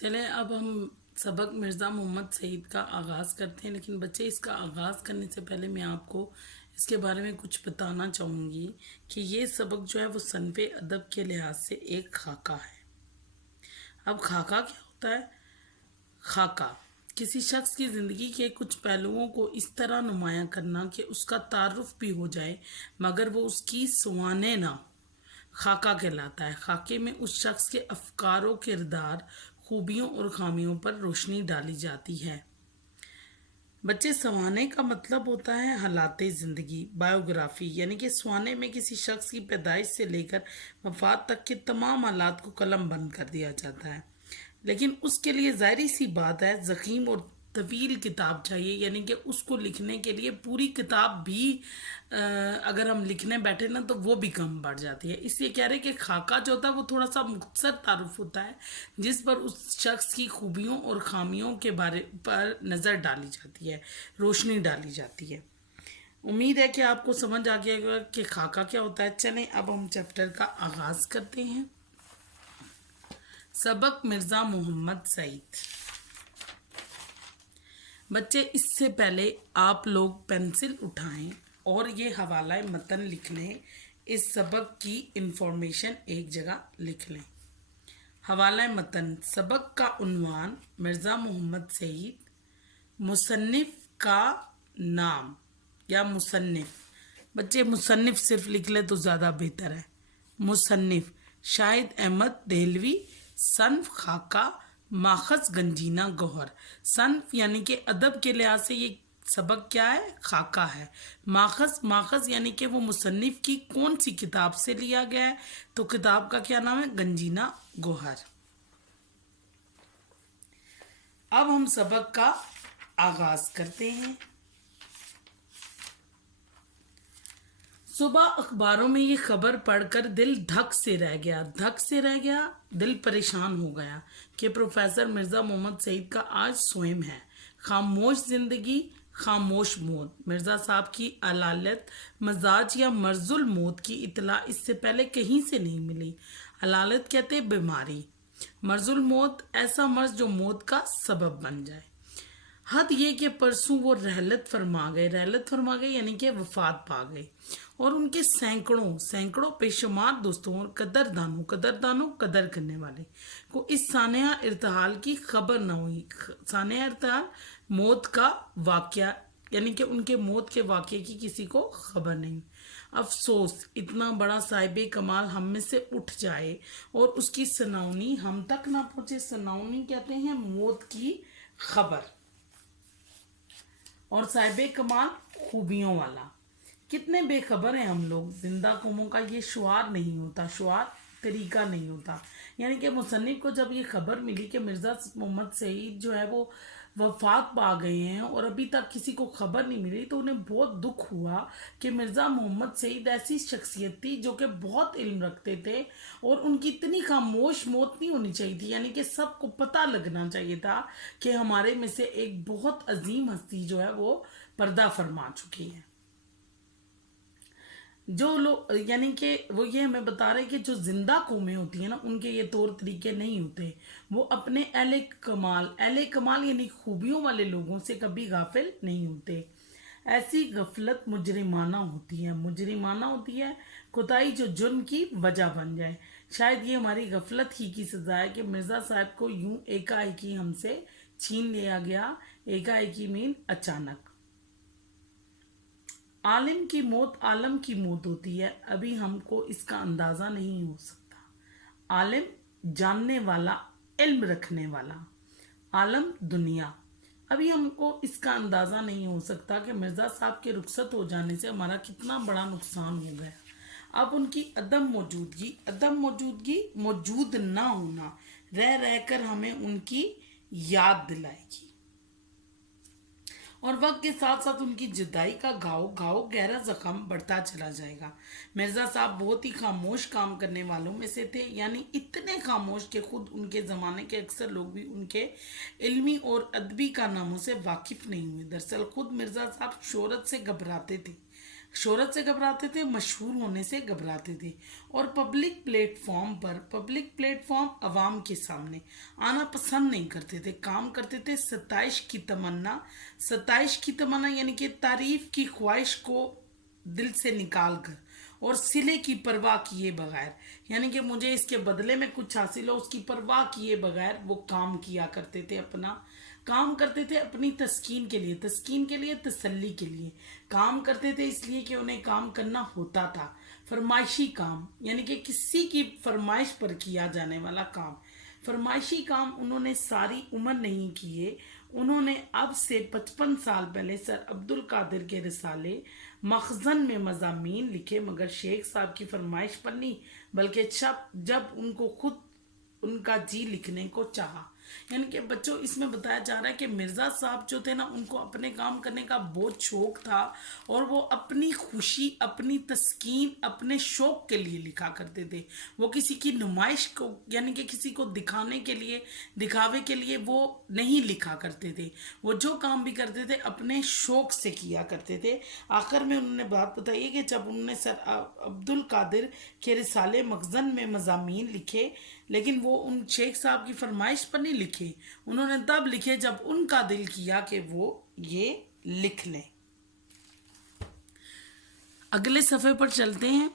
چلیں اب ہم سبق مرزا محمد سعید کا آغاز کرتے ہیں، لیکن بچے اس کا آغاز کرنے سے پہلے میں آپ کو اس کے بارے میں کچھ بتانا چاہوں گی کہ یہ سبق جو ہے وہ صنف ادب کے لحاظ سے ایک خاکہ ہے۔ اب خاکہ کیا ہوتا ہے؟ خاکہ کسی شخص کی زندگی کے کچھ پہلوؤں کو اس طرح نمایاں کرنا کہ اس کا تعارف بھی ہو جائے مگر وہ اس کی سوانح نہ ہو، خاکہ کہلاتا ہے۔ خاکے میں اس شخص کے افکار و کردار، خوبیوں اور خامیوں پر روشنی ڈالی جاتی ہے۔ بچے، سوانح کا مطلب ہوتا ہے حالات زندگی، بایوگرافی، یعنی کہ سوانح میں کسی شخص کی پیدائش سے لے کر وفات تک کے تمام حالات کو قلم بند کر دیا جاتا ہے، لیکن اس کے لیے ظاہری سی بات ہے ضخیم اور طویل کتاب چاہیے، یعنی کہ اس کو لکھنے کے لیے پوری کتاب بھی اگر ہم لکھنے بیٹھے نا تو وہ بھی کم پڑ جاتی ہے۔ اس لیے کہہ رہے کہ خاکہ جو ہوتا ہے وہ تھوڑا سا مختصر تعارف ہوتا ہے جس پر اس شخص کی خوبیوں اور خامیوں کے بارے پر نظر ڈالی جاتی ہے، روشنی ڈالی جاتی ہے۔ امید ہے کہ آپ کو سمجھ آ گیا ہوگا کہ خاکہ کیا ہوتا ہے۔ چلیں اب ہم چیپٹر کا آغاز کرتے ہیں۔ سبق مرزا محمد سعید۔ بچے، اس سے پہلے آپ لوگ پینسل اٹھائیں اور یہ حوالہ متن لکھ لیں، اس سبق کی انفارمیشن ایک جگہ لکھ لیں۔ حوالہ متن، سبق کا عنوان مرزا محمد سعید، مصنف کا نام یا مصنف۔ بچے مصنف صرف لکھ لیں تو زیادہ بہتر ہے۔ مصنف شاہد احمد دہلوی، صنف خاکہ، ماخذ گنجینہ گوہر۔ صنف یعنی کہ ادب کے لحاظ سے یہ سبق کیا ہے؟ خاکہ ہے۔ ماخذ یعنی کہ وہ مصنف کی کون سی کتاب سے لیا گیا ہے، تو کتاب کا کیا نام ہے؟ گنجینہ گوہر۔ اب ہم سبق کا آغاز کرتے ہیں۔ صبح اخباروں میں یہ خبر پڑھ کر دل دھک سے رہ گیا، دل پریشان ہو گیا کہ پروفیسر مرزا محمد سعید کا آج سوئم ہے۔ خاموش زندگی، خاموش موت۔ مرزا صاحب کی علالت مزاج یا مرض الموت کی اطلاع اس سے پہلے کہیں سے نہیں ملی۔ علالت کہتے بیماری، مرض الموت ایسا مرض جو موت کا سبب بن جائے۔ حد یہ کہ پرسوں وہ رحلت فرما گئے یعنی کہ وفات پا گئے، اور ان کے سینکڑوں بے شمار دوستوں اور قدردانوں قدر کرنے والے کو اس سانحہ ارتحال کی خبر نہ ہوئی۔ سانحہ ارتحال موت کا واقعہ، یعنی کہ ان کے موت کے واقعے کی کسی کو خبر نہیں۔ افسوس، اتنا بڑا صاحب کمال ہم میں سے اٹھ جائے اور اس کی سناونی ہم تک نہ پہنچے۔ سناونی کہتے ہیں موت کی خبر، اور صاحب کمال خوبیوں والا۔ کتنے بے خبر ہیں ہم لوگ، زندہ قوموں کا یہ شعار نہیں ہوتا، شعار طریقہ نہیں ہوتا۔ یعنی کہ مصنف کو جب یہ خبر ملی کہ مرزا محمد سعید جو ہے وہ وفات پا گئے ہیں اور ابھی تک کسی کو خبر نہیں ملی، تو انہیں بہت دکھ ہوا کہ مرزا محمد سعید ایسی شخصیت تھی جو کہ بہت علم رکھتے تھے، اور ان کی اتنی خاموش موت نہیں ہونی چاہیے تھی، یعنی کہ سب کو پتہ لگنا چاہیے تھا کہ ہمارے میں سے ایک بہت عظیم ہستی جو ہے وہ پردہ فرما چکی ہے۔ جو لوگ، یعنی کہ وہ یہ ہمیں بتا رہے کہ جو زندہ قومیں ہوتی ہیں نا، ان کے یہ طور طریقے نہیں ہوتے، وہ اپنے اہل کمال یعنی خوبیوں والے لوگوں سے کبھی غافل نہیں ہوتے۔ ایسی غفلت مجرمانہ ہوتی ہے، کوتاہی جو جرم کی وجہ بن جائے۔ شاید یہ ہماری غفلت ہی کی سزا ہے کہ مرزا صاحب کو یوں ایکا ہم سے چھین لیا گیا۔ ایکا مین اچانک۔ عالم کی موت عالم کی موت ہوتی ہے، ابھی ہم کو اس کا اندازہ نہیں ہو سکتا۔ عالم جاننے والا، علم رکھنے والا، عالم دنیا۔ ابھی ہم کو اس کا اندازہ نہیں ہو سکتا کہ مرزا صاحب کے رخصت ہو جانے سے ہمارا کتنا بڑا نقصان ہو گیا۔ اب ان کی عدم موجودگی موجود نہ ہونا رہ کر ہمیں ان کی یاد دلائے گی، اور وقت کے ساتھ ساتھ ان کی جدائی کا گھاؤ گہرا زخم بڑھتا چلا جائے گا۔ مرزا صاحب بہت ہی خاموش کام کرنے والوں میں سے تھے، یعنی اتنے خاموش کہ خود ان کے زمانے کے اکثر لوگ بھی ان کے علمی اور ادبی کارناموں سے واقف نہیں ہوئے۔ دراصل خود مرزا صاحب شہرت سے گھبراتے تھے، شہرت سے گھبراتے تھے، مشہور ہونے سے گھبراتے تھے، اور پبلک پلیٹ فارم عوام کے سامنے آنا پسند نہیں کرتے تھے. کام کرتے تھے ستائش کی تمنا یعنی کہ تعریف کی خواہش کو دل سے نکال کر، اور صلے کی پرواہ کیے بغیر، یعنی کہ مجھے اس کے بدلے میں کچھ حاصل ہو اس کی پرواہ کیے بغیر وہ کام کیا کرتے تھے. اپنا کام کرتے تھے اپنی تسکین کے لیے، تسلی کے لیے کام کرتے تھے، اس لیے کہ انہیں کام کرنا ہوتا تھا. فرمائشی کام یعنی کہ کسی کی فرمائش پر کیا جانے والا کام. فرمائشی کام انہوں نے ساری عمر نہیں کیے. انہوں نے اب سے 55 سال پہلے سر عبد القادر کے رسالے مخزن میں مضامین لکھے، مگر شیخ صاحب کی فرمائش پر نہیں، بلکہ جب ان کو خود ان کا جی لکھنے کو چاہا. یعنی کہ بچوں اس میں بتایا جا رہا ہے کہ مرزا صاحب جو تھے نا، ان کو اپنے کام کرنے کا بہت شوق تھا، اور وہ اپنی خوشی، اپنی تسکین، اپنے شوق کے لیے لکھا کرتے تھے. وہ کسی کی نمائش کو یعنی کہ کسی کو دکھانے کے لیے، دکھاوے کے لیے وہ نہیں لکھا کرتے تھے. وہ جو کام بھی کرتے تھے اپنے شوق سے کیا کرتے تھے. آخر میں انہوں نے بات بتائی ہے کہ جب انہوں نے سر عبد القادر کے رسالے مخزن میں مضامین لکھے، لیکن وہ ان شیخ صاحب کی فرمائش پر نہیں لکھے، انہوں نے تب لکھے جب ان کا دل کیا کہ وہ یہ لکھ لیں. اگلے صفحے پر چلتے ہیں.